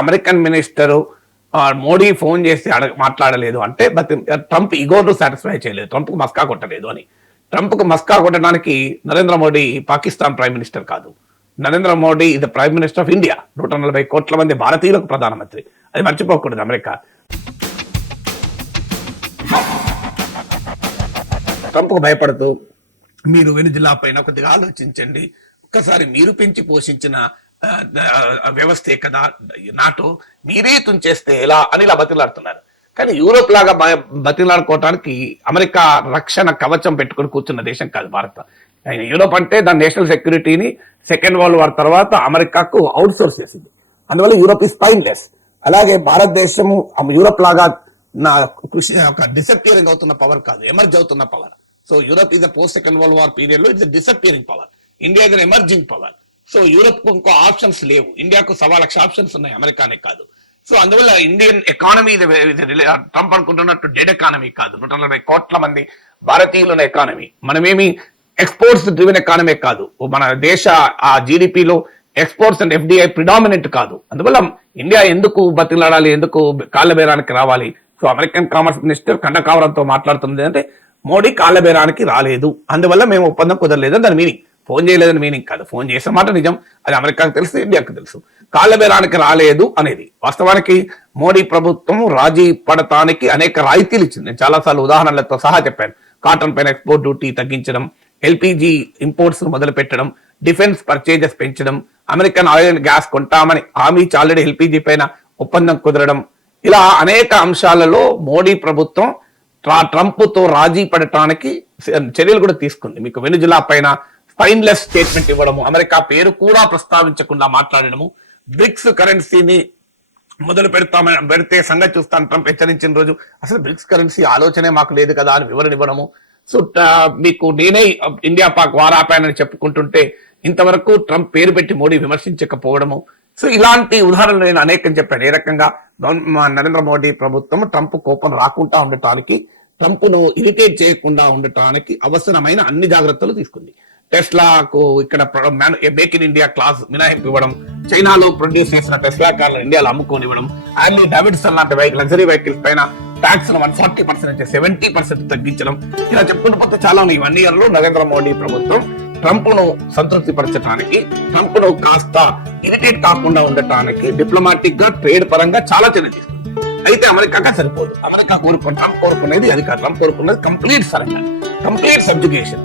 American minister Modi phone చేసి మాట్లాడలేదు అంటే ట్రంప్ ఈగోను సాటిస్ఫై చేయలేదు, ట్రంప్కు మస్కా కొట్టలేదు అని. ట్రంప్కు మస్కా కొట్టడానికి నరేంద్ర మోడీ పాకిస్తాన్ ప్రైమ్ మినిస్టర్ కాదు. నరేంద్ర మోడీ ఇది ప్రైమ్ మినిస్టర్ ఆఫ్ ఇండియా. 140 కోట్ల మంది భారతీయులకు ప్రధానమంత్రి. అది మర్చిపోకూడదు అమెరికా. ట్రంప్కు భయపడుతూ మీరు వెనుజిలా పైన కొద్దిగా ఆలోచించండి, ఒక్కసారి మీరు పెంచి పోషించిన వ్యవస్థే కదా నాటో, మీరే తుంచేస్తే ఎలా అని ఇలా బతిలాడుతున్నారు. కానీ యూరోప్ లాగా బతిలాడుకోవటానికి అమెరికా రక్షణ కవచం పెట్టుకుని కూర్చున్న దేశం కాదు భారత్. యూరోప్ అంటే దాని నేషనల్ సెక్యూరిటీని సెకండ్ వరల్డ్ వార్ తర్వాత అమెరికాకు అవుట్ సోర్స్ చేసింది. అందువల్ల యూరోప్ ఈజ్ స్పైన్లెస్. అలాగే భారతదేశము యూరోప్ లాగా నా కృషి ఒక డిసపియరింగ్ అవుతున్న పవర్ కాదు, ఎమర్జ్ అవుతున్న power. So Europe is post second world war period లో it's disappearing power. India is emerging power. So Europe కు ఇంకో ఆప్షన్స్ లేవు, ఇండియాకు 1.25 లక్ష ఆప్షన్స్ ఉన్నాయి, అమెరికానే కాదు. సో అందువల్ల ఇండియన్ ఎకానమీ ట్రంప్ అనుకుంటున్నట్టు డెడ్ ఎకానమీ కాదు, 140 కోట్ల మంది భారతీయుల ఎకానమీ. మనమేమి ఎక్స్పోర్ట్స్ డ్రివెన్ ఎకానమీ కాదు, మన దేశ ఆ జీడిపిలో ఎక్స్పోర్ట్స్ అండ్ ఎఫ్డిఐ ప్రిడామినెంట్ కాదు. అందువల్ల ఇండియా ఎందుకు బతిలాడాలి, ఎందుకు కాళ్ళబేరానికి రావాలి? సో అమెరికన్ కామర్స్ మినిస్టర్ ఖండకావరంతో మాట్లాడుతుంది అంటే మోడీ కాళ్ళబేరానికి రాలేదు, అందువల్ల మేము ఒప్పందం కుదరలేదు దాని మీనింగ్. ఫోన్ చేయలేదని మీనింగ్ కాదు, ఫోన్ చేసే మాట నిజం, అది అమెరికాకు తెలుసు, ఇండియాకు తెలుసు. కాళ్ళబేరానికి రాలేదు అనేది వాస్తవానికి మోడీ ప్రభుత్వం రాజీ పడటానికి అనేక రాయితీలు ఇచ్చింది. నేను చాలాసార్లు ఉదాహరణలతో సహా చెప్పాను. కాటన్ పైన ఎక్స్పోర్ట్ డ్యూటీ తగ్గించడం, ఎల్పిజి ఇంపోర్ట్స్ మొదలు పెట్టడం, డిఫెన్స్ పర్చేజెస్ పెంచడం, అమెరికన్ ఆయిల్ అండ్ గ్యాస్ కొంటామని హామీ ఇచ్చి ఆల్రెడీ ఎల్పిజి పైన ఒప్పందం కుదరడం, ఇలా అనేక అంశాలలో మోడీ ప్రభుత్వం ట్రంప్తో రాజీ పడటానికి చర్యలు కూడా తీసుకుంది. మీకు వెనుజులా పైన స్పైన్లెస్ స్టేట్మెంట్ ఇవ్వడము, అమెరికా పేరు కూడా ప్రస్తావించకుండా మాట్లాడడము, బ్రిక్స్ కరెన్సీని మొదలు పెడితే సంగతి చూస్తాను ట్రంప్ హెచ్చరించిన రోజు అసలు బ్రిక్స్ కరెన్సీ ఆలోచనే మాకు లేదు కదా అని వివరణ ఇవ్వడము. సో మీకు నేనే ఇండియా పాక్ వార్ ఆపానని చెప్పుకుంటుంటే ఇంతవరకు ట్రంప్ పేరు పెట్టి మోడీ విమర్శించకపోవడము. సో ఇలాంటి ఉదాహరణలు నేను అనేకం చెప్పాను. ఏ రకంగా నరేంద్ర మోడీ ప్రభుత్వం ట్రంప్ కోపం రాకుండా ఉండటానికి, ట్రంప్ను ఇరిటేట్ చేయకుండా ఉండటానికి అవసరమైన అన్ని జాగ్రత్తలు తీసుకుంది. టెస్లాకు ఇక్కడ మేక్ ఇన్ ఇండియా క్లాస్ మినహాయింపు ఇవ్వడం, చైనాలో ప్రొడ్యూస్ చేసిన టెస్లా కార్లు ఇండియాలో అమ్ముకొని ఇవ్వడం, హార్లీ డేవిడ్సన్ లాంటి లగ్జరీ వెహికల్స్ పైన ట్యాక్స్ 140% నుంచి 70% తగ్గించడం, ఇలా చెప్పుకుంటూ పోతే చాలా ఉన్నాయి. 1 year లో నరేంద్ర మోడీ ప్రభుత్వం ట్రంప్ను సంతృప్తి పరచడానికి, ట్రంప్ను కాస్త ఇరిటేట్ కాకుండా ఉండటానికి డిప్లొమాటిక్ గా ట్రేడ్ పరంగా చాలా చర్యలు తీసుకుంది. అయితే అమెరికాగా సరిపోదు. ట్రంప్ కోరుకునేది అది కాదు. ట్రంప్ కోరుకున్నది కంప్లీట్ సరెండర్, కంప్లీట్ సబ్జుగేషన్.